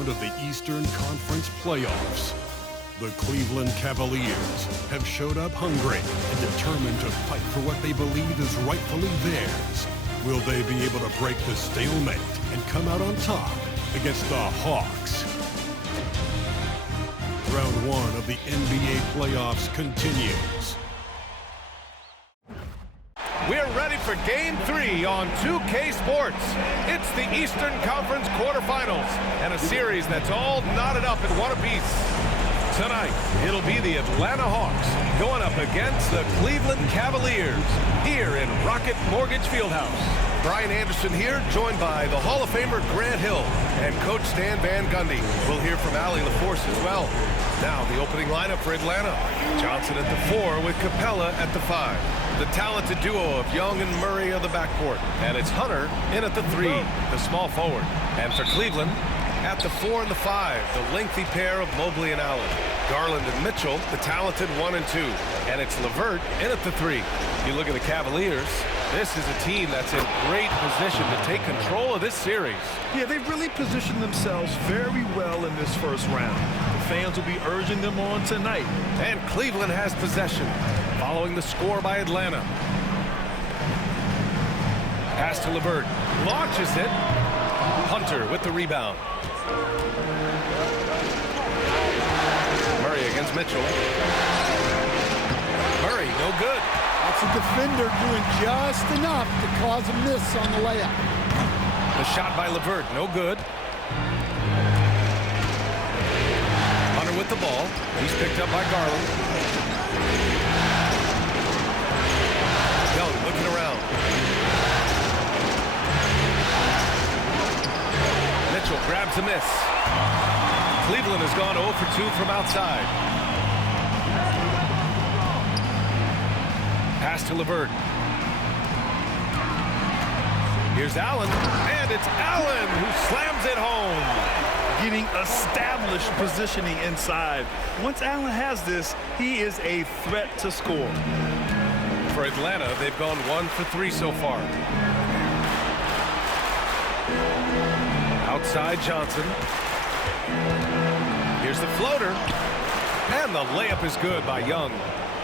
round of the Eastern Conference playoffs. The Cleveland Cavaliers have showed up hungry and determined to fight for what they believe is rightfully theirs. Will they be able to break the stalemate and come out on top against the Hawks? Round one of the NBA playoffs continues. We're ready for Game 3 on 2K Sports. It's the Eastern Conference quarterfinals and a series that's all knotted up in one apiece. Tonight, it'll be the Atlanta Hawks going up against the Cleveland Cavaliers here in Rocket Mortgage Fieldhouse. Brian Anderson here, joined by the Hall of Famer Grant Hill and Coach Stan Van Gundy. We'll hear from Allie LaForce as well. Now, the opening lineup for Atlanta. Johnson at the 4 with Capella at the 5. The talented duo of Young and Murray of the backcourt. And it's Hunter in at the 3, the small forward. And for Cleveland, at the 4 and the 5, the lengthy pair of Mobley and Allen. Garland and Mitchell, the talented 1 and 2. And it's LeVert in at the 3. You look at the Cavaliers, this is a team that's in great position to take control of this series. Yeah, they've really positioned themselves very well in this first round. The fans will be urging them on tonight. And Cleveland has possession, following the score by Atlanta. Pass to LeVert, launches it. Hunter with the rebound. Murray against Mitchell. Murray, no good. That's a defender doing just enough to cause a miss on the layup. The shot by LeVert, no good. Hunter with the ball. He's picked up by Garland. Young looking around. Mitchell grabs a miss. Cleveland has gone 0 for 2 from outside. Pass to LeVert. Here's Allen, and it's Allen who slams it home. Getting established positioning inside. Once Allen has this, he is a threat to score. For Atlanta, they've gone 1 for 3 so far. Outside Johnson. Here's the floater. And the layup is good by Young.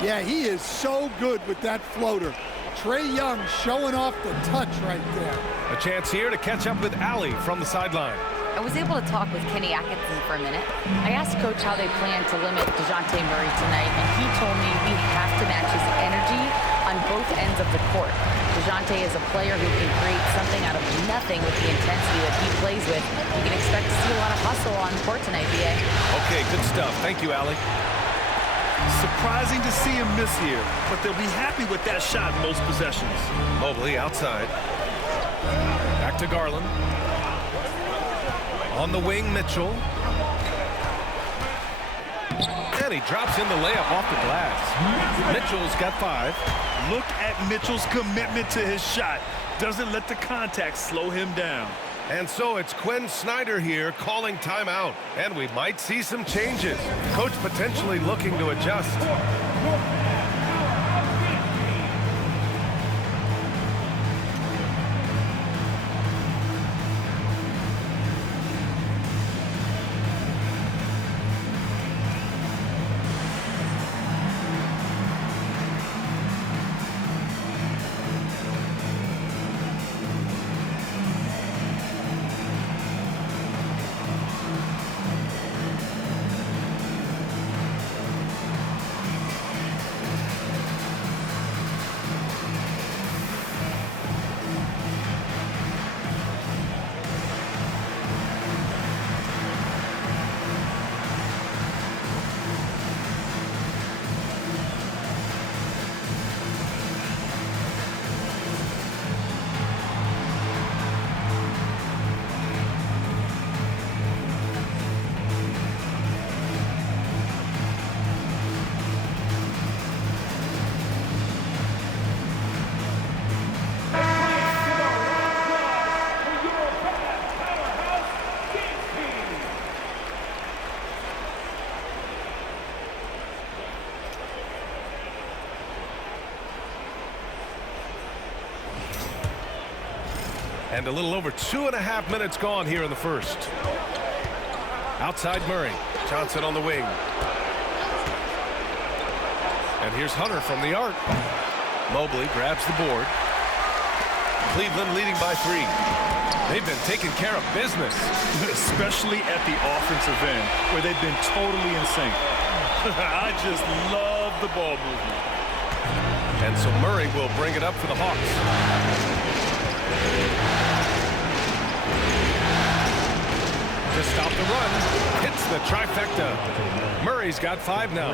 Yeah, he is so good with that floater. Trae Young showing off the touch right there. A chance here to catch up with Allie from the sideline. I was able to talk with Kenny Atkinson for a minute. I asked Coach how they plan to limit DeJounte Murray tonight, and he told me we have to match his energy on both ends of the court. DeJounte is a player who can create something out of nothing with the intensity that he plays with. You can expect to see a lot of hustle on the court tonight, B.A. Okay, good stuff. Thank you, Allie. Surprising to see him miss here, but they'll be happy with that shot most possessions. Mobley outside. Back to Garland. On the wing, Mitchell. And he drops in the layup off the glass. Mitchell's got 5. Look at Mitchell's commitment to his shot. Doesn't let the contact slow him down. And so it's Quinn Snyder here calling timeout. And we might see some changes. Coach potentially looking to adjust. And a little over 2.5 minutes gone here in the first. Outside Murray. Johnson on the wing. And here's Hunter from the arc. Mobley grabs the board. Cleveland leading by 3. They've been taking care of business. Especially at the offensive end, where they've been totally in sync. I just love the ball movement. And so Murray will bring it up for the Hawks. To stop the run, hits the trifecta. Murray's got 5 now.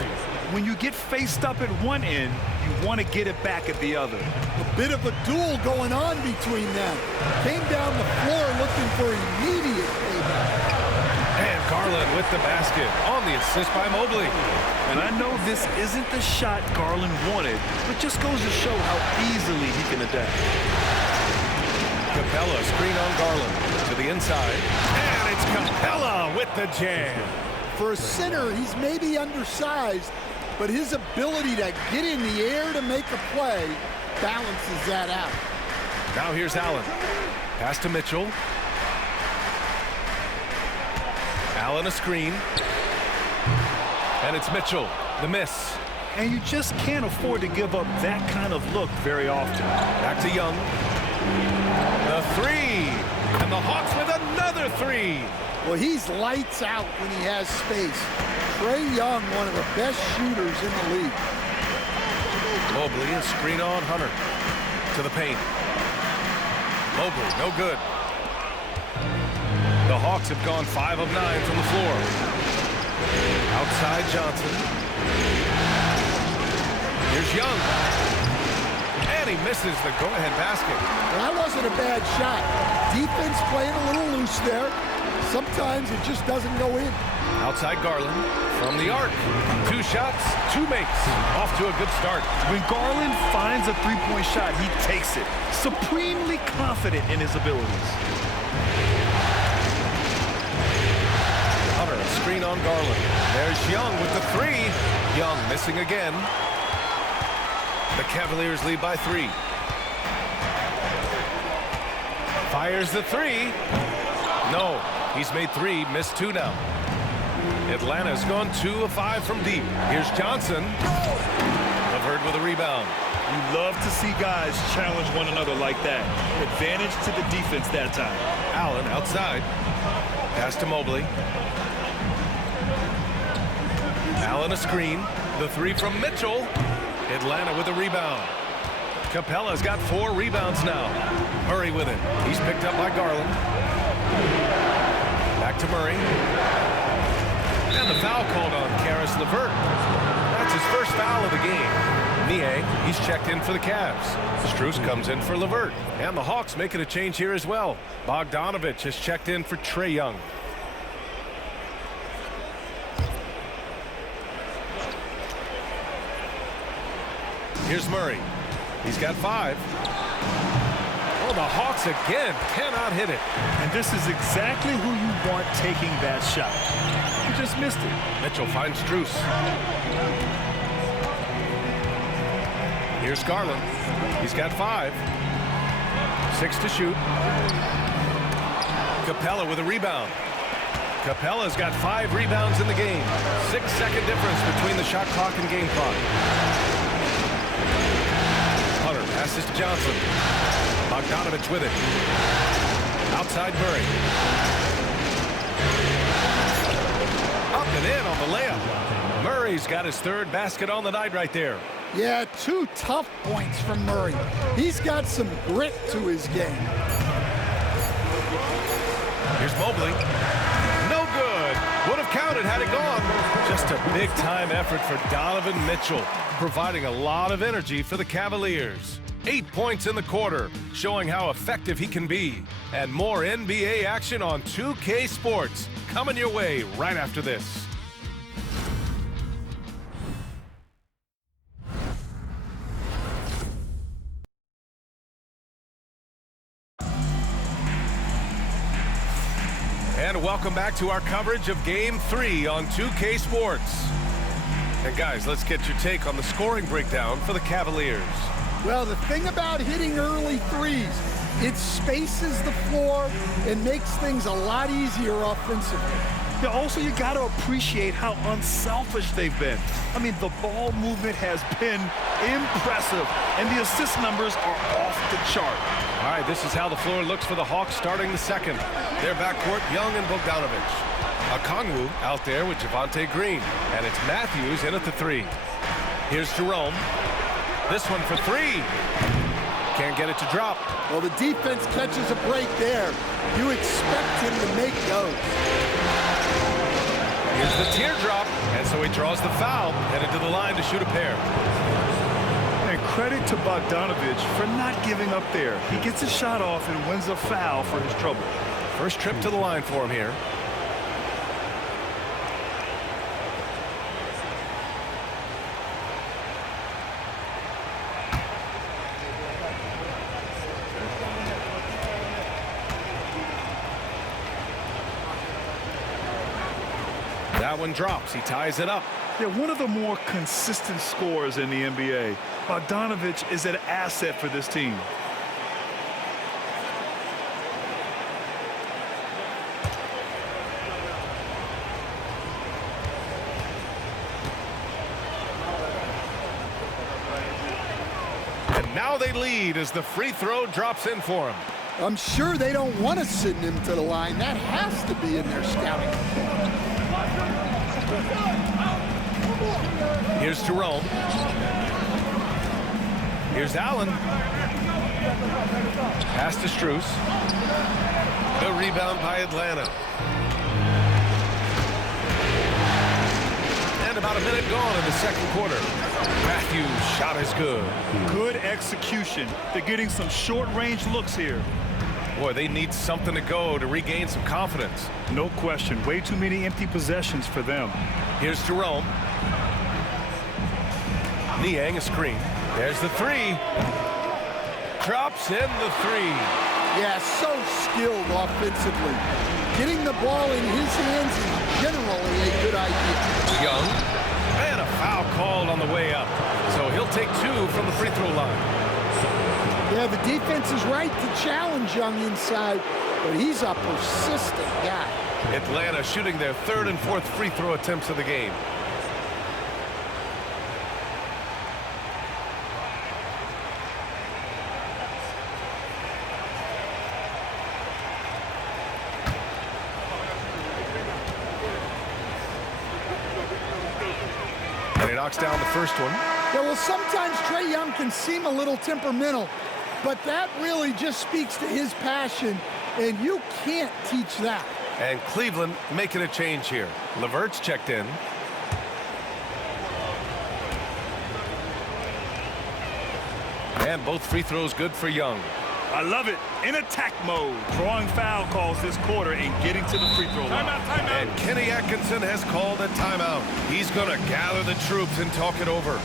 When you get faced up at one end, you want to get it back at the other. A bit of a duel going on between them. Came down the floor looking for immediate payback. And Garland with the basket on the assist by Mobley. And I know this isn't the shot Garland wanted, but just goes to show how easily he can adapt. Capella screen on Garland to the inside. And it's Capella with the jam. For a center, he's maybe undersized, but his ability to get in the air to make a play balances that out. Now here's Allen. Pass to Mitchell. Allen a screen. And it's Mitchell, the miss. And you just can't afford to give up that kind of look very often. Back to Young. The 3. And the Hawks with another 3. Well, he's lights out when he has space. Trae Young, one of the best shooters in the league. Mobley, a screen on Hunter. To the paint. Mobley, no good. The Hawks have gone 5 of 9 from the floor. Outside Johnson. Here's Young. And he misses the go-ahead basket. Well, that wasn't a bad shot. Defense playing a little loose there. Sometimes it just doesn't go in. Outside Garland from the arc. 2 shots, 2 makes. Off to a good start. When Garland finds a three-point shot, he takes it. Supremely confident in his abilities. Hunter, a screen on Garland. There's Young with the 3. Young missing again. The Cavaliers lead by 3. Fires the 3. No, he's made 3, missed 2 now. Atlanta's gone 2 of 5 from deep. Here's Johnson. LeVert with a rebound. You love to see guys challenge one another like that. Advantage to the defense that time. Allen outside. Pass to Mobley. Allen a screen. The 3 from Mitchell. Atlanta with a rebound. Capella's got 4 rebounds now. Murray with it. He's picked up by Garland. Back to Murray. And the foul called on Caris LeVert. That's his first foul of the game. Nie, he's checked in for the Cavs. Strus comes in for LeVert. And the Hawks making a change here as well. Bogdanovich has checked in for Trae Young. Here's Murray. He's got 5. Oh, the Hawks again cannot hit it. And this is exactly who you want taking that shot. You just missed it. Mitchell finds Strus. Here's Garland. He's got 5. 6 to shoot. Capella with a rebound. Capella's got 5 rebounds in the game. 6-second difference between the shot clock and game clock. Hunter passes to Johnson. Bogdanovich with it. Outside Murray. Up and in on the layup. Murray's got his 3rd basket on the night right there. Yeah, 2 tough points from Murray. He's got some grit to his game. Here's Mobley. No good. Would have counted had it gone. Just a big-time effort for Donovan Mitchell, providing a lot of energy for the Cavaliers. 8 points in the quarter, showing how effective he can be. And more NBA action on 2K Sports coming your way right after this. And welcome back to our coverage of Game 3 on 2K Sports. And guys, let's get your take on the scoring breakdown for the Cavaliers. Well, the thing about hitting early threes, it spaces the floor and makes things a lot easier offensively. Yeah, also, you got to appreciate how unselfish they've been. I mean, the ball movement has been impressive, and the assist numbers are off the chart. All right, this is how the floor looks for the Hawks starting the second. Their backcourt, Young and Bogdanovich. Okongwu out there with Javonte Green, and it's Matthews in at the three. Here's Jerome. This one for three. Can't get it to drop. Well, the defense catches a break there. You expect him to make those. Here's the teardrop, and so he draws the foul, headed to the line to shoot a pair. And credit to Bogdanovich for not giving up there. He gets a shot off and wins a foul for his trouble. First trip to the line for him here. That one drops. He ties it up. Yeah, one of the more consistent scorers in the NBA. Bogdanovich is an asset for this team. And now they lead as the free throw drops in for him. I'm sure they don't want to send him to the line. That has to be in their scouting. Here's Jerome. Here's Allen. Pass to Strus. The rebound by Atlanta. And about a minute gone in the second quarter. Matthews' shot is good. Good execution. They're getting some short-range looks here. Boy, they need something to go to regain some confidence. No question. Way too many empty possessions for them. Here's Jerome. Niang a screen. There's the three. Drops in the three. Yeah, so skilled offensively. Getting the ball in his hands is generally a good idea. Young. And a foul called on the way up. So he'll take two from the free throw line. Yeah, the defense is right to challenge Young inside, but he's a persistent guy. Atlanta shooting their third and fourth free throw attempts of the game. And he knocks down the first one. Yeah, well, sometimes Trae Young can seem a little temperamental, but that really just speaks to his passion, and you can't teach that. And Cleveland making a change here. LeVert's checked in. And both free throws good for Young. I love it. In attack mode. Drawing foul calls this quarter and getting to the free throw line. Timeout. And Kenny Atkinson has called a timeout. He's going to gather the troops and talk it over.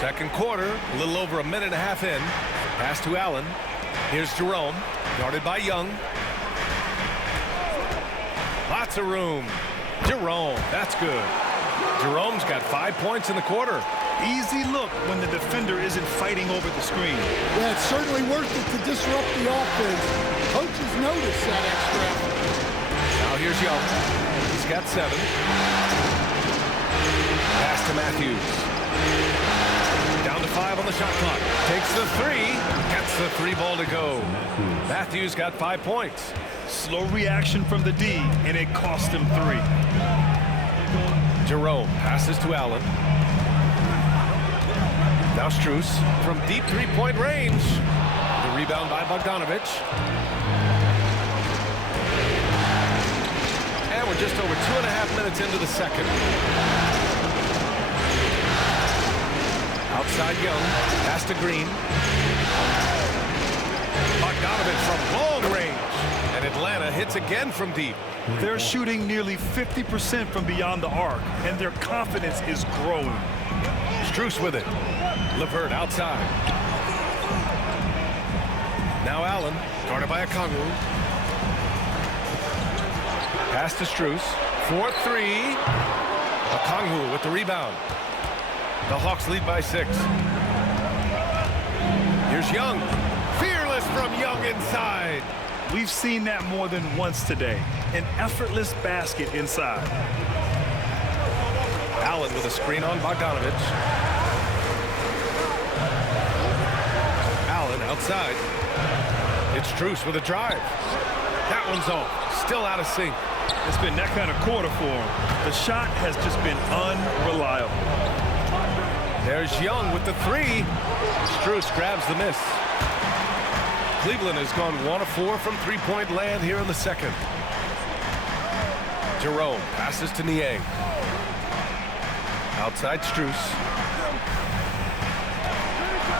Second quarter, a little over a minute and a half in. Pass to Allen. Here's Jerome, guarded by Young. Lots of room. Jerome, that's good. Jerome's got 5 points in the quarter. Easy look when the defender isn't fighting over the screen. Yeah, it's certainly worth it to disrupt the offense. Coaches notice that extra effort. Now here's Young. He's got 7. Pass to Matthews. Down to 5 on the shot clock. Takes the 3. Gets the 3 ball to go. Matthews got 5 points. Slow reaction from the D, and it cost him 3. Jerome passes to Allen. Now Strus from deep three-point range. The rebound by Bogdanovic. And we're just over 2.5 minutes into the second. Outside Young. Pass to Green. Bogdanovic from long range. And Atlanta hits again from deep. They're shooting nearly 50% from beyond the arc, and their confidence is growing. Strus with it. LeVert outside. Now Allen, guarded by Okongwu. Pass to Strus. 4-3. Okongwu with the rebound. The Hawks lead by 6. Here's Young. Fearless from Young inside. We've seen that more than once today. An effortless basket inside. Allen with a screen on Bogdanovic. Allen outside. It's Strus with a drive. That one's off. Still out of sync. It's been that kind of quarter for him. The shot has just been unreliable. There's Young with the 3. Strus grabs the miss. Cleveland has gone 1 of 4 from three-point land here in the second. Jerome passes to Niang. Outside Strus.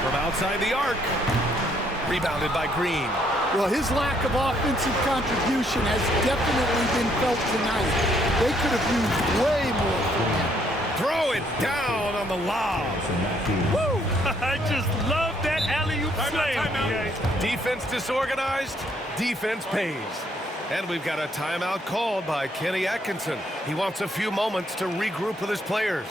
From outside the arc. Rebounded by Green. Well, his lack of offensive contribution has definitely been felt tonight. They could have used way more from him. Throw it down on the lob. Woo! I just love that alley-oop slam. Defense disorganized, defense pays. And we've got a timeout called by Kenny Atkinson. He wants a few moments to regroup with his players.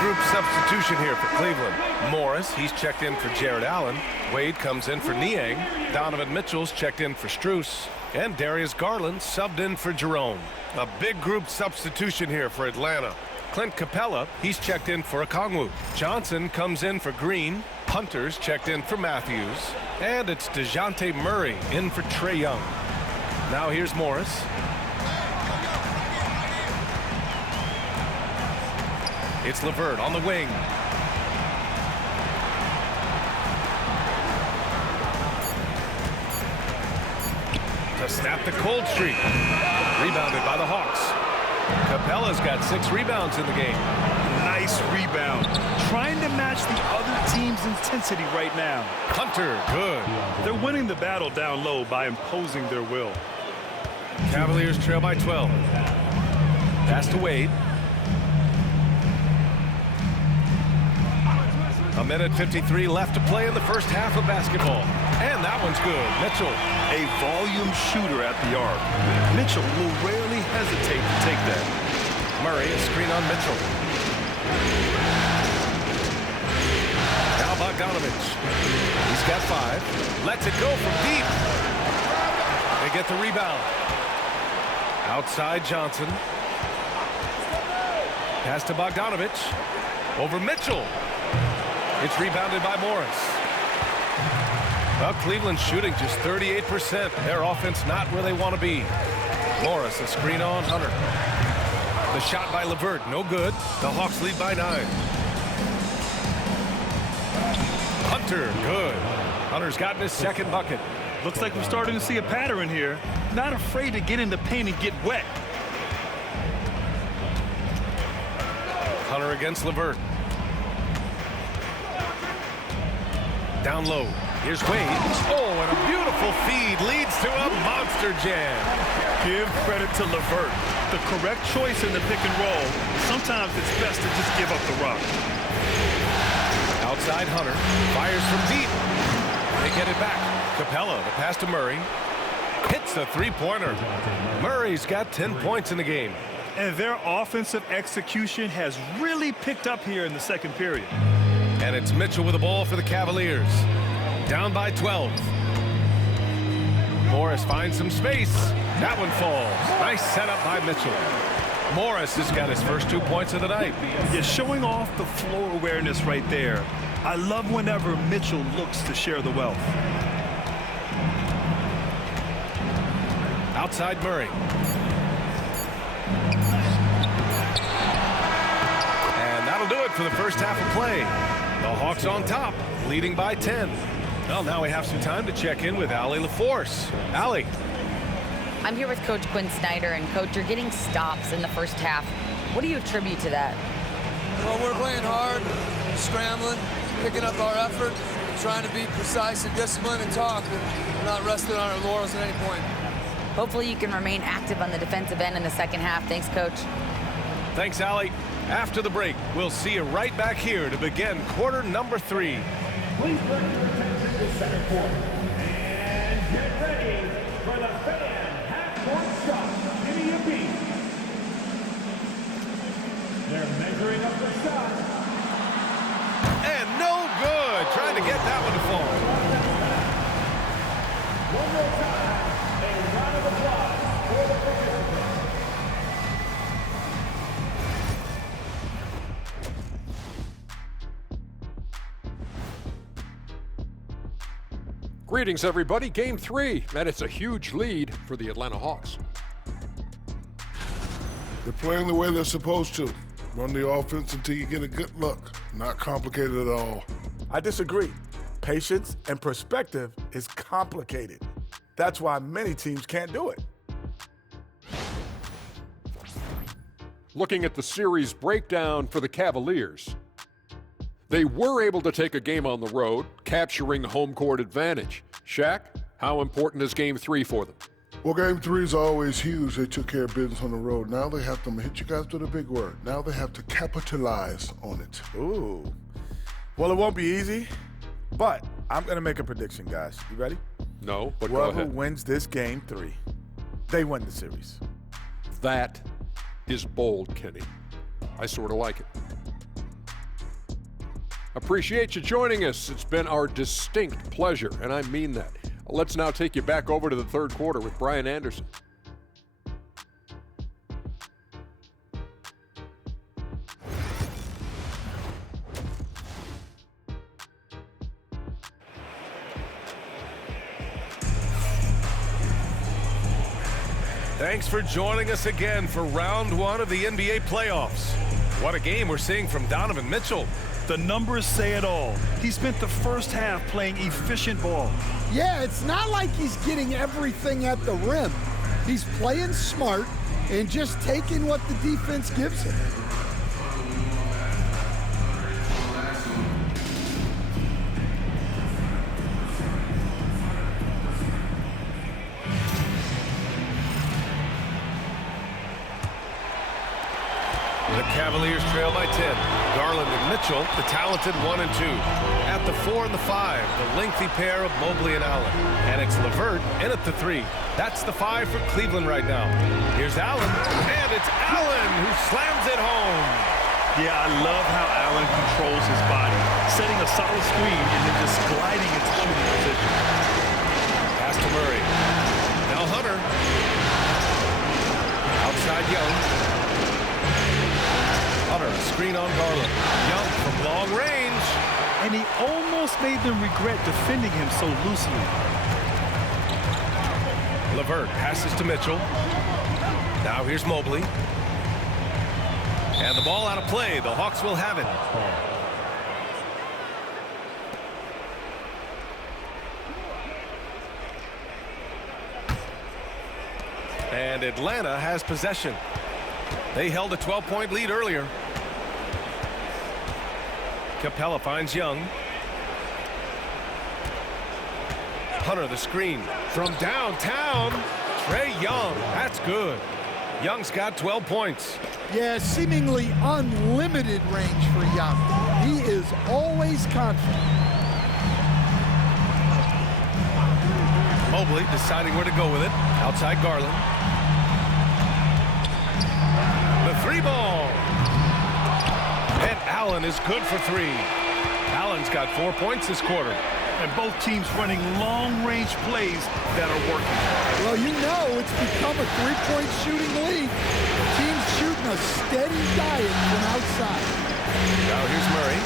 Group substitution here for Cleveland. Morris, he's checked in for Jared Allen. Wade comes in for Niang. Donovan Mitchell's checked in for Strus. And Darius Garland subbed in for Jerome. A big group substitution here for Atlanta. Clint Capella, he's checked in for Okongwu. Johnson comes in for Green. Hunter's checked in for Matthews. And it's DeJounte Murray in for Trae Young. Now here's Morris. It's LeVert on the wing. To snap the cold streak. Rebounded by the Hawks. Capella's got 6 rebounds in the game. Nice rebound. Trying to match the other team's intensity right now. Hunter, good. They're winning the battle down low by imposing their will. Cavaliers trail by 12. Pass to Wade. A minute 53 left to play in the first half of basketball. And that one's good. Mitchell. A volume shooter at the arc. Mitchell will rarely hesitate to take that. Murray, a screen on Mitchell. Now Bogdanovic. He's got 5. Lets it go from deep. They get the rebound. Outside Johnson. Pass to Bogdanovich. Over Mitchell. It's rebounded by Morris. Well, Cleveland's shooting just 38%. Their offense not where they want to be. Morris, a screen on Hunter. The shot by LeVert, no good. The Hawks lead by 9. Hunter, good. Hunter's gotten his second bucket. Looks like we're starting to see a pattern here. Not afraid to get in the paint and get wet. Hunter against LeVert. Down low. Here's Wade. Oh, and a beautiful feed leads to a monster jam. Give credit to LeVert. The correct choice in the pick and roll. Sometimes it's best to just give up the rock. Outside Hunter. Fires from deep. They get it back. Capella, the pass to Murray. Hits a three-pointer. Murray's got 10 points in the game. And their offensive execution has really picked up here in the second period. And it's Mitchell with the ball for the Cavaliers. Down by 12. Morris finds some space. That one falls. Nice setup by Mitchell. Morris has got his first 2 points of the night. Yeah, showing off the floor awareness right there. I love whenever Mitchell looks to share the wealth. Outside Murray. And that'll do it for the first half of play. The Hawks on top, leading by 10. Well, now we have some time to check in with Allie LaForce. Allie. I'm here with Coach Quinn Snyder, and Coach, you're getting stops in the first half. What do you attribute to that? Well, we're playing hard, scrambling, picking up our effort, trying to be precise and disciplined and talk, and we're not resting on our laurels at any point. Hopefully you can remain active on the defensive end in the second half. Thanks, Coach. Thanks, Allie. After the break, we'll see you right back here to begin quarter number 3. Please bring your attention to center court. And get ready for the fan half-court shot. Give me a beat. They're measuring up the shot. And no good. Trying to get that one to fall. One more time. A round of applause for the participants. Greetings, everybody. Game 3, and it's a huge lead for the Atlanta Hawks. They're playing the way they're supposed to. Run the offense until you get a good look. Not complicated at all. I disagree. Patience and perspective is complicated. That's why many teams can't do it. Looking at the series breakdown for the Cavaliers, they were able to take a game on the road, capturing home court advantage. Shaq, how important is Game 3 for them? Well, Game 3 is always huge. They took care of business on the road. Now they have to hit you guys with a big word. Now they have to capitalize on it. Ooh. Well, it won't be easy, but I'm going to make a prediction, guys. You ready? No, but go Whoever ahead. wins this Game 3, they win the series. That is bold, Kenny. I sort of like it. Appreciate you joining us. It's been our distinct pleasure, and I mean that. Let's now take you back over to the third quarter with Brian Anderson. Thanks for joining us again for round 1 of the NBA playoffs. What a game we're seeing from Donovan Mitchell. The numbers say it all. He spent the first half playing efficient ball. Yeah, it's not like he's getting everything at the rim. He's playing smart and just taking what the defense gives him. The Cavaliers trail by 10. Garland and Mitchell, the talented 1 and 2. At the 4 and the 5, the lengthy pair of Mobley and Allen. And it's LeVert in at the 3. That's the 5 for Cleveland right now. Here's Allen, and it's Allen who slams it home. Yeah, I love how Allen controls his body, setting a solid screen and then just gliding into shooting position. Pass to Murray. Now Hunter. Outside Young. Hunter on Garland. Young from long range. And he almost made them regret defending him so loosely. LeVert passes to Mitchell. Now here's Mobley. And the ball out of play. The Hawks will have it. And Atlanta has possession. They held a 12-point lead earlier. Capella finds Young. Hunter the screen from downtown. Trae Young. That's good. Young's got 12 points. Yeah, seemingly unlimited range for Young. He is always confident. Mobley deciding where to go with it. Outside Garland. The three ball. And Allen is good for three. Allen's got 4 points this quarter. And both teams running long-range plays that are working. Well, you know it's become a three-point shooting league. Teams shooting a steady diet from outside. Now here's Murray.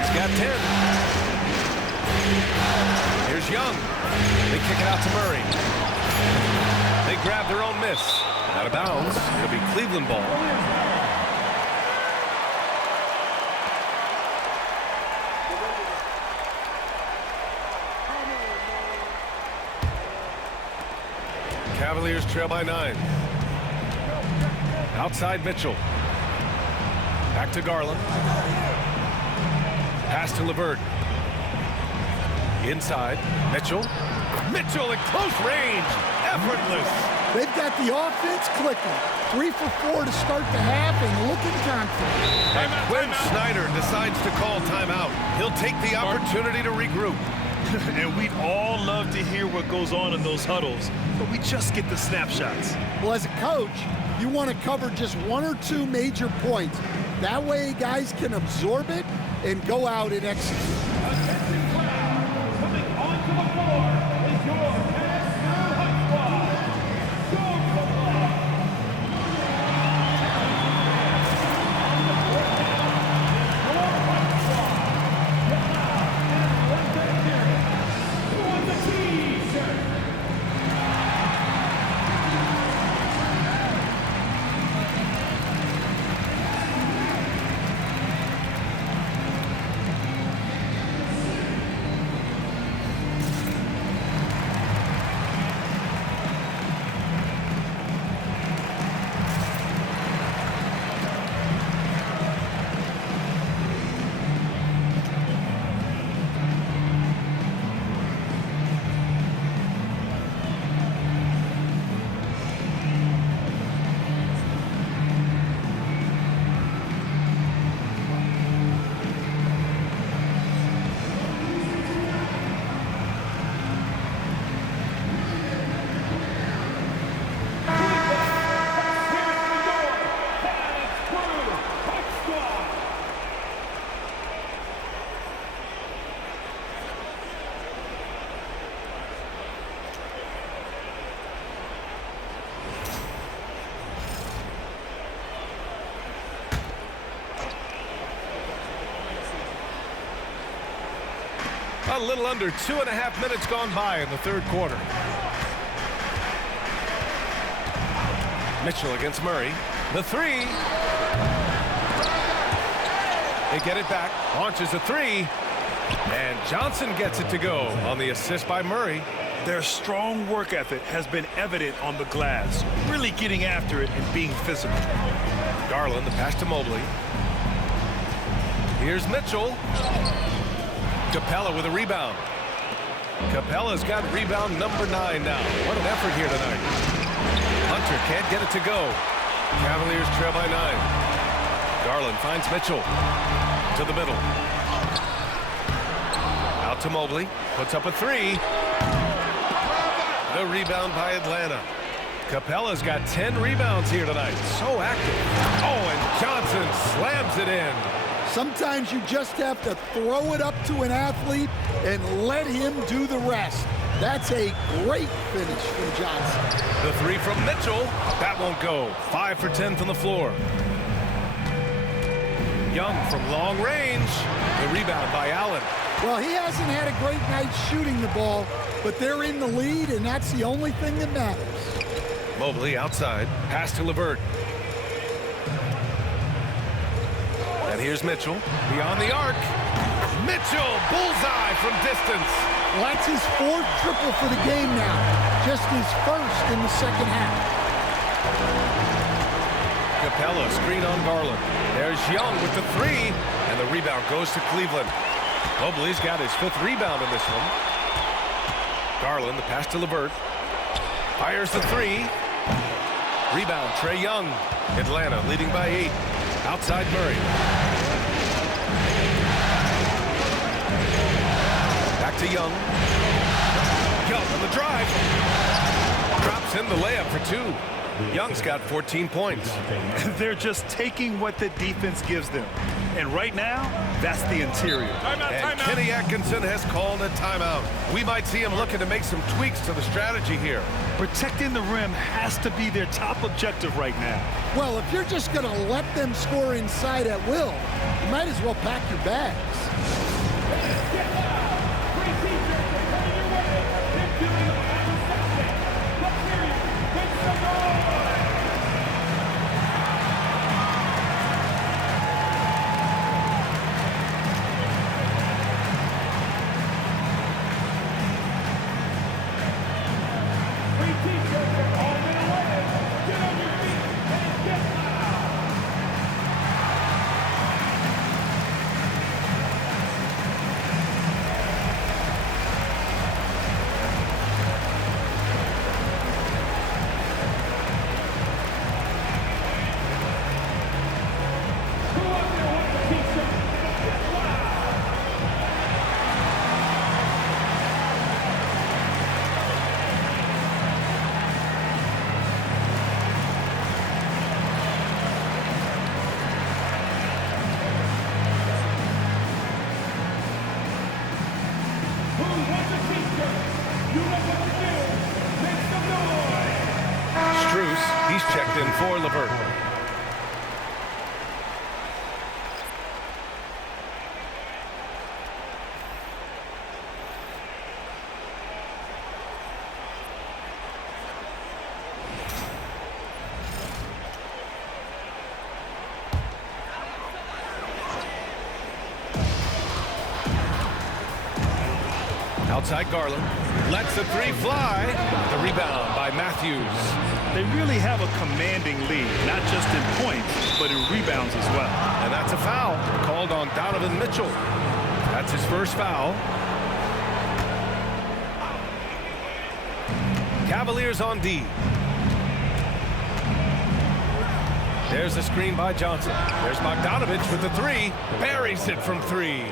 He's got 10. Here's Young. They kick it out to Murray. They grab their own miss. Out of bounds. It'll be Cleveland ball. Cavaliers trail by 9. Outside Mitchell. Back to Garland. Pass to LeVert. Inside. Mitchell. Mitchell in close range. Effortless. They've got the offense clicking. 3 for 4 to start the half and looking confident. And Quinn Snyder decides to call timeout. He'll take the opportunity to regroup. And we'd all love to hear what goes on in those huddles, but we just get the snapshots. Well, as a coach, you want to cover just 1 or 2 major points. That way guys can absorb it and go out and execute. Coming onto the floor is your Master High Squad. A little under 2.5 minutes gone by in the third quarter. Mitchell against Murray. The three. They get it back. Launches a three. And Johnson gets it to go on the assist by Murray. Their strong work ethic has been evident on the glass, really getting after it and being physical. Garland, the pass to Mobley. Here's Mitchell. Capella with a rebound. Capella's got rebound number 9 now. What an effort here tonight. Hunter can't get it to go. Cavaliers trail by 9. Garland finds Mitchell. To the middle. Out to Mobley. Puts up a three. The rebound by Atlanta. Capella's got 10 rebounds here tonight. So active. Oh, and Johnson slams it in. Sometimes you just have to throw it up to an athlete and let him do the rest. That's a great finish from Johnson. The three from Mitchell. That won't go. 5 for 10 from the floor. Young from long range. The rebound by Allen. Well, he hasn't had a great night shooting the ball, but they're in the lead, and that's the only thing that matters. Mobley outside. Pass to LeVert. And here's Mitchell. Beyond the arc. Mitchell, bullseye from distance. Well, that's his 4th triple for the game now. Just his 1st in the second half. Capella, screen on Garland. There's Young with the 3, and the rebound goes to Cleveland. Mobley's got his 5th rebound in this one. Garland, the pass to LeVert. Fires the 3. Rebound, Trae Young. Atlanta leading by 8. Outside Murray. Back to Young. Young on the drive. Drops in the layup for 2. Young's got 14 points. They're just taking what the defense gives them. And right now, that's the interior. And Kenny Atkinson has called a timeout. We might see him looking to make some tweaks to the strategy here. Protecting the rim has to be their top objective right now. Well, if you're just going to let them score inside at will, you might as well pack your bags. Strus, he's checked in for LeVert. Outside Garland. Lets the 3 fly. The rebound by Matthews. They really have a commanding lead, not just in points, but in rebounds as well. And that's a foul called on Donovan Mitchell. That's his first foul. Cavaliers on D. There's a screen by Johnson. There's Bogdanovich with the 3. Buries it from 3.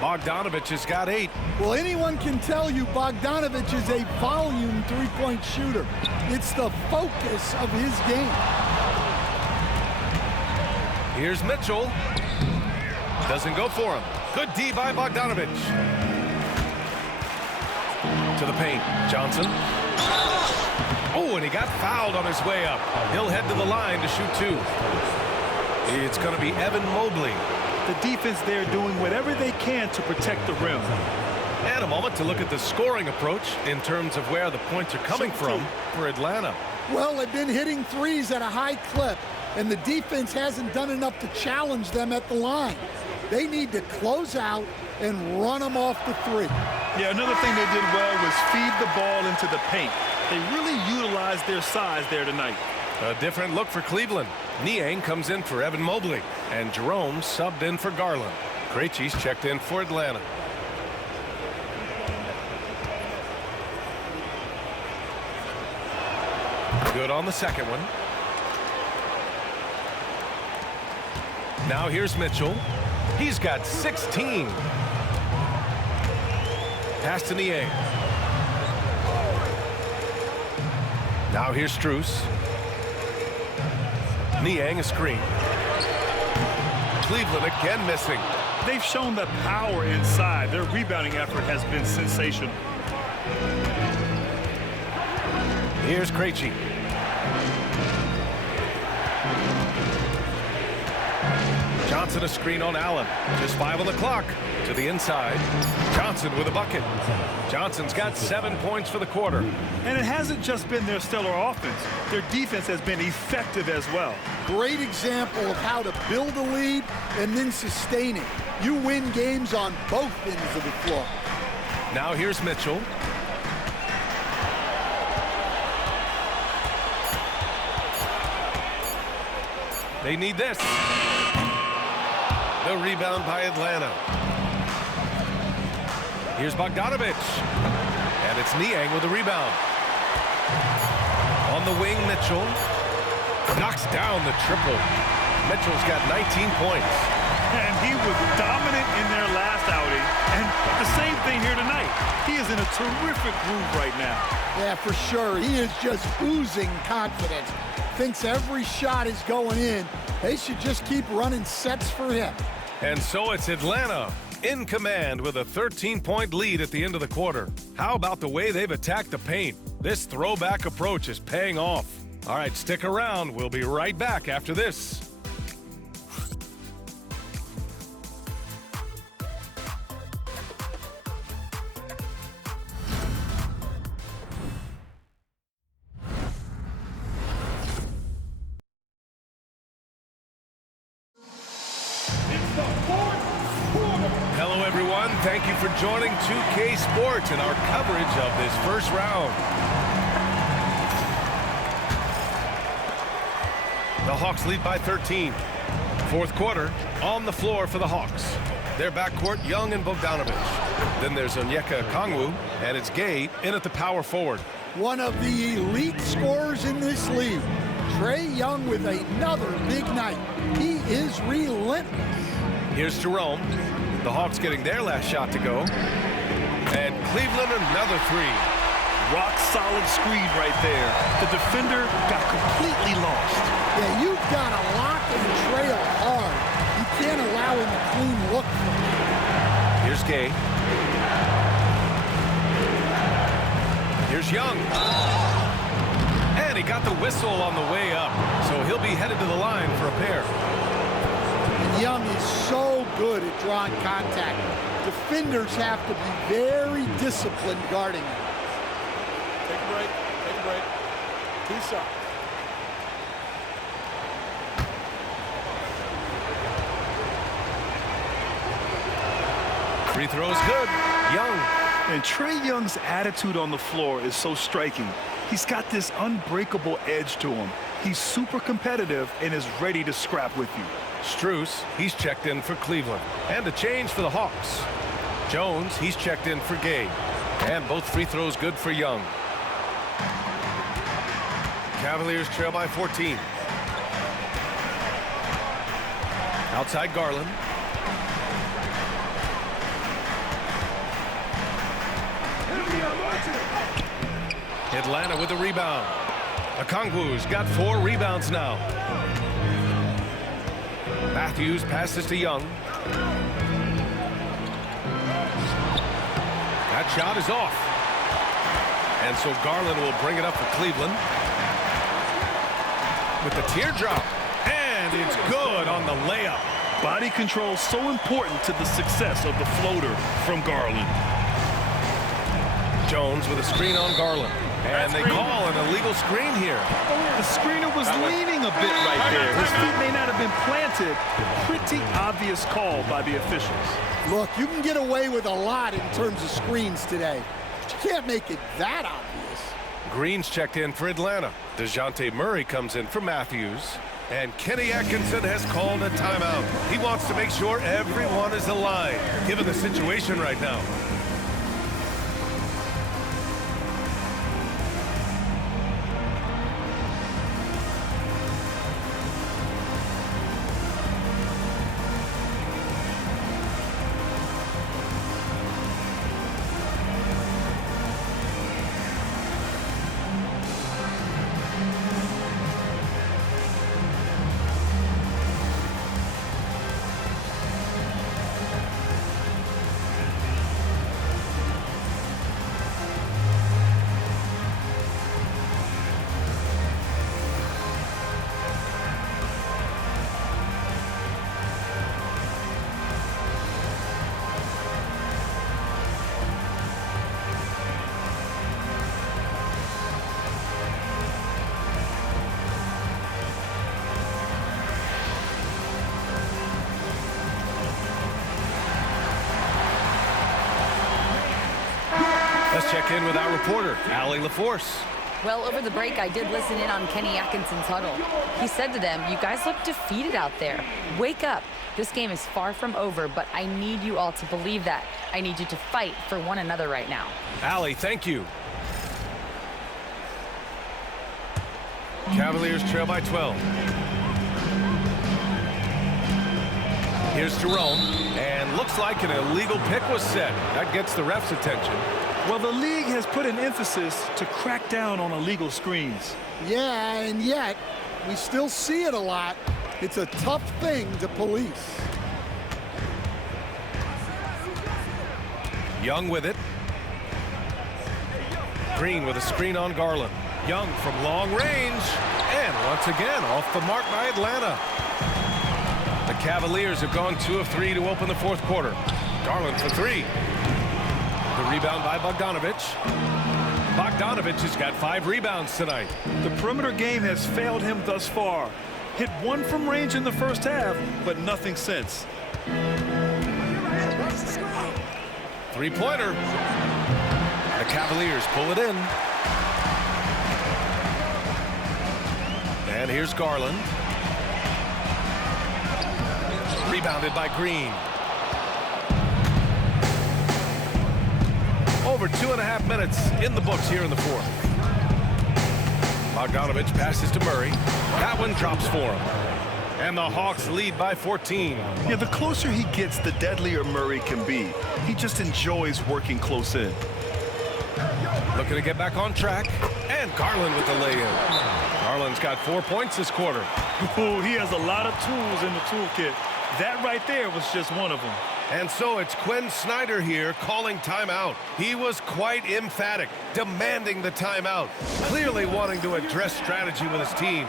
Bogdanovich has got 8. Well, anyone can tell you Bogdanovich is a volume three-point shooter. It's the focus of his game. Here's Mitchell. Doesn't go for him. Good D by Bogdanovich. To the paint. Johnson. Oh, and he got fouled on his way up. He'll head to the line to shoot 2. It's going to be Evan Mobley. The defense there doing whatever they can to protect the rim. And a moment to look at the scoring approach in terms of where the points are coming from for Atlanta. Well, they've been hitting threes at a high clip, and the defense hasn't done enough to challenge them at the line. They need to close out and run them off the 3. Yeah, another thing they did well was feed the ball into the paint. They really utilized their size there tonight. A different look for Cleveland. Niang comes in for Evan Mobley, and Jerome subbed in for Garland. Krejci's checked in for Atlanta. Good on the second one. Now here's Mitchell. He's got 16. Pass to Niang. Now here's Strus. Niang a screen. Cleveland again missing. They've shown the power inside. Their rebounding effort has been sensational. Here's Krejci. Johnson a screen on Allen. Just 5 on the clock. To the inside. Johnson with a bucket. Johnson's got 7 points for the quarter. And it hasn't just been their stellar offense. Their defense has been effective as well. Great example of how to build a lead and then sustain it. You win games on both ends of the floor. Now here's Mitchell. They need this. The rebound by Atlanta. Here's Bogdanovich. And it's Niang with the rebound. On the wing, Mitchell. Knocks down the triple. Mitchell's got 19 points. And he was dominant in their last outing. And the same thing here tonight. He is in a terrific groove right now. Yeah, for sure. He is just oozing confidence. Thinks every shot is going in. They should just keep running sets for him. And so it's Atlanta in command with a 13-point lead at the end of the quarter. How about the way they've attacked the paint? This throwback approach is paying off. All right, stick around. We'll be right back after this. Hello, everyone. Thank you for joining 2K Sports and our coverage of this first round. The Hawks lead by 13. Fourth quarter, on the floor for the Hawks. Their backcourt, Young and Bogdanovich. Then there's Onyeka Okongwu, and it's Gay in at the power forward. One of the elite scorers in this league. Trae Young with another big night. He is relentless. Here's Jerome. The Hawks getting their last shot to go. And Cleveland another three. Rock solid screen right there. The defender got completely lost. Yeah, you've got to lock and trail hard. You can't allow him a clean look. Here's Gay. Here's Young. And he got the whistle on the way up. So he'll be headed to the line for a pair. Young is so good at drawing contact. Defenders have to be very disciplined guarding him. Take a break. Take a break. 2 shots. Free throw's good. Young. And Trae Young's attitude on the floor is so striking. He's got this unbreakable edge to him. He's super competitive and is ready to scrap with you. Strus, he's checked in for Cleveland. And a change for the Hawks. Jones, he's checked in for Gay. And both free throws good for Young. Cavaliers trail by 14. Outside Garland. Atlanta with the rebound. Okongwu's got 4 rebounds now. Matthews passes to Young. That shot is off. And so Garland will bring it up for Cleveland. With the teardrop. And it's good on the layup. Body control so important to the success of the floater from Garland. Jones with a screen on Garland. And they call an illegal screen here. The screener was leaning a bit right there. His feet may not have been planted. Pretty obvious call by the officials. Look, you can get away with a lot in terms of screens today. But you can't make it that obvious. Green's checked in for Atlanta. DeJounte Murray comes in for Matthews. And Kenny Atkinson has called a timeout. He wants to make sure everyone is aligned, given the situation right now. Let's check in with our reporter, Allie LaForce. Well, over the break, I did listen in on Kenny Atkinson's huddle. He said to them, "You guys look defeated out there. Wake up. This game is far from over, but I need you all to believe that. I need you to fight for one another right now." Allie, thank you. Cavaliers trail by 12. Here's Jerome, and looks like an illegal pick was set. That gets the ref's attention. Well, the league has put an emphasis to crack down on illegal screens. Yeah, and yet we still see it a lot. It's a tough thing to police. Young with it. Green with a screen on Garland. Young from long range, and once again off the mark by Atlanta. The Cavaliers have gone 2 of 3 to open the fourth quarter. Garland for 3. The rebound by Bogdanovic. Bogdanovic has got 5 rebounds tonight. The perimeter game has failed him thus far. Hit 1 from range in the first half, but nothing since. Three-pointer. The Cavaliers pull it in. And here's Garland. Rebounded by Green. Over 2.5 minutes in the books here in the fourth. Bogdanovic passes to Murray. That one drops for him. And the Hawks lead by 14. Yeah, the closer he gets, the deadlier Murray can be. He just enjoys working close in. Looking to get back on track. And Garland with the lay-in. Garland's got 4 points this quarter. Ooh, he has a lot of tools in the toolkit. That right there was just one of them. And so it's Quinn Snyder here calling timeout. He was quite emphatic, demanding the timeout, clearly wanting to address strategy with his team.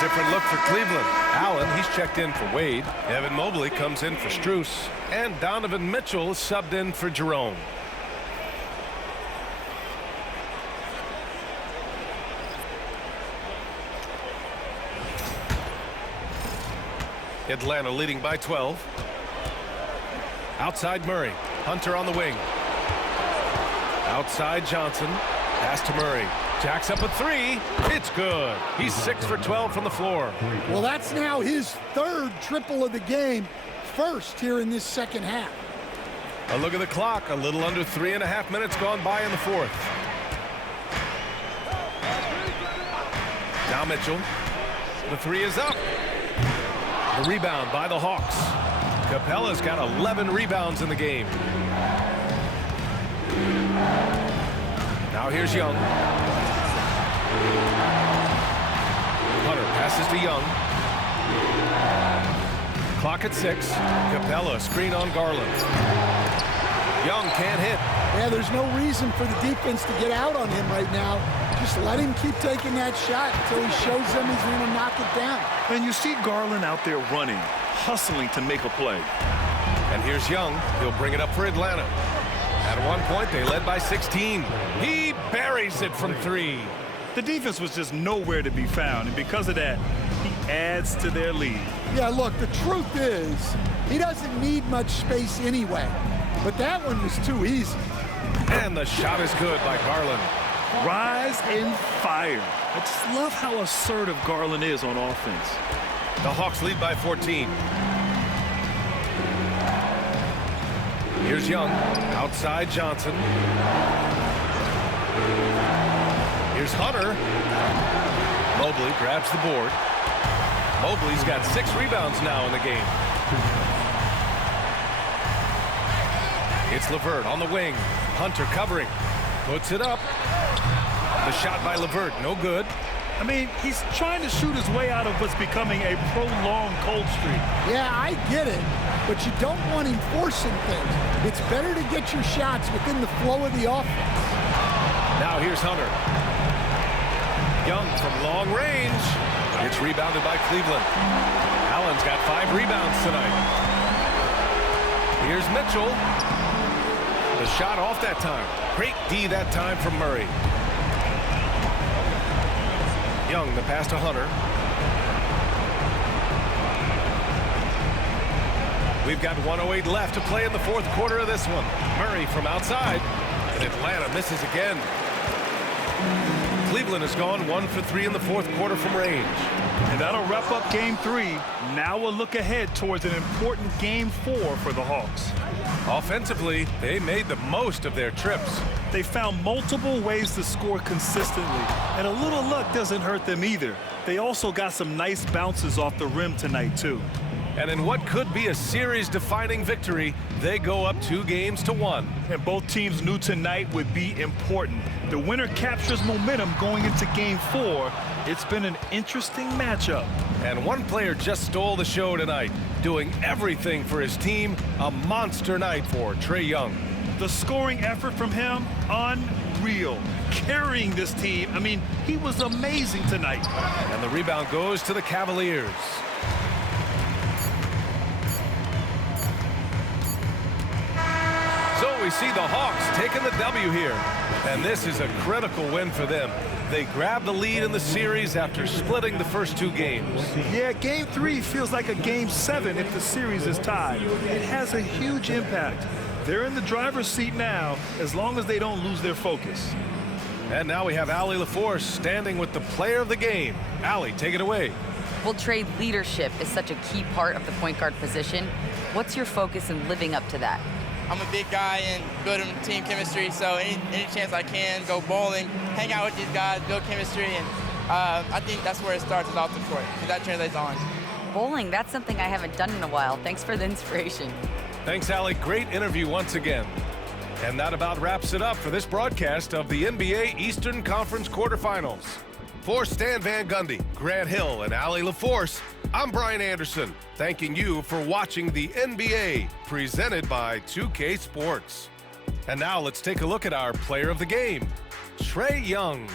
Different look for Cleveland. Allen, he's checked in for Wade. Evan Mobley comes in for Strus. And Donovan Mitchell is subbed in for Jerome. Atlanta leading by 12. Outside Murray. Hunter on the wing. Outside Johnson. Pass to Murray. Jacks up a 3. It's good. He's 6 for 12 from the floor. Well, that's now his 3rd triple of the game. First here in this second half. A look at the clock. A little under 3.5 minutes gone by in the fourth. Now Mitchell. The 3 is up. The rebound by the Hawks. Capella's got 11 rebounds in the game. Now here's Young. Hunter passes to Young. Clock at 6. Capella screen on Garland. Young can't hit. Yeah, there's no reason for the defense to get out on him right now. Just let him keep taking that shot until he shows them he's going to knock it down. And you see Garland out there running, hustling to make a play. And here's Young. He'll bring it up for Atlanta. At one point, they led by 16. He buries it from 3. The defense was just nowhere to be found, and because of that, he adds to their lead. Yeah, look, the truth is, he doesn't need much space anyway. But that one was too easy. And the shot is good by Garland. Rise and fire. I just love how assertive Garland is on offense. The Hawks lead by 14. Here's Young, outside Johnson. Here's Hunter. Mobley grabs the board. Mobley's got 6 rebounds now in the game. It's LeVert on the wing. Hunter covering. Puts it up. The shot by LeVert, no good. I mean, he's trying to shoot his way out of what's becoming a prolonged cold streak. Yeah, I get it, but you don't want him forcing things. It's better to get your shots within the flow of the offense. Now here's Hunter. Young from long range. It's rebounded by Cleveland. Allen's got 5 rebounds tonight. Here's Mitchell. The shot off that time. Great D that time from Murray. Young, the pass to Hunter. We've got 1:08 left to play in the 4th quarter of this one. Murray from outside. And Atlanta misses again. Cleveland has gone 1 for 3 in the 4th quarter from range. And that'll wrap up game 3. Now we'll look ahead towards an important game 4 for the Hawks. Offensively, they made the most of their trips. They found multiple ways to score consistently, and a little luck doesn't hurt them either. They also got some nice bounces off the rim tonight, too. And in what could be a series-defining victory, they go up 2-1. And both teams knew tonight would be important. The winner captures momentum going into game 4. It's been an interesting matchup. And one player just stole the show tonight, doing everything for his team. A monster night for Trae Young. The scoring effort from him, unreal. Carrying this team, I mean, he was amazing tonight. And the rebound goes to the Cavaliers. So we see the Hawks taking the W here. And this is a critical win for them. They grab the lead in the series after splitting the first 2 games. Yeah, game 3 feels like a game 7 if the series is tied. It has a huge impact. They're in the driver's seat now, as long as they don't lose their focus. And now we have Allie LaForce standing with the player of the game. Allie, take it away. Well, Trae, leadership is such a key part of the point guard position. What's your focus in living up to that? I'm a big guy and building team chemistry, so any chance I can, go bowling, hang out with these guys, build chemistry, and I think that's where it starts, is off the court, because that translates on. Bowling, that's something I haven't done in a while. Thanks for the inspiration. Thanks, Allie. Great interview once again. And that about wraps it up for this broadcast of the NBA Eastern Conference Quarterfinals. For Stan Van Gundy, Grant Hill, and Allie LaForce, I'm Brian Anderson, thanking you for watching the NBA, presented by 2K Sports. And now let's take a look at our player of the game, Trae Young.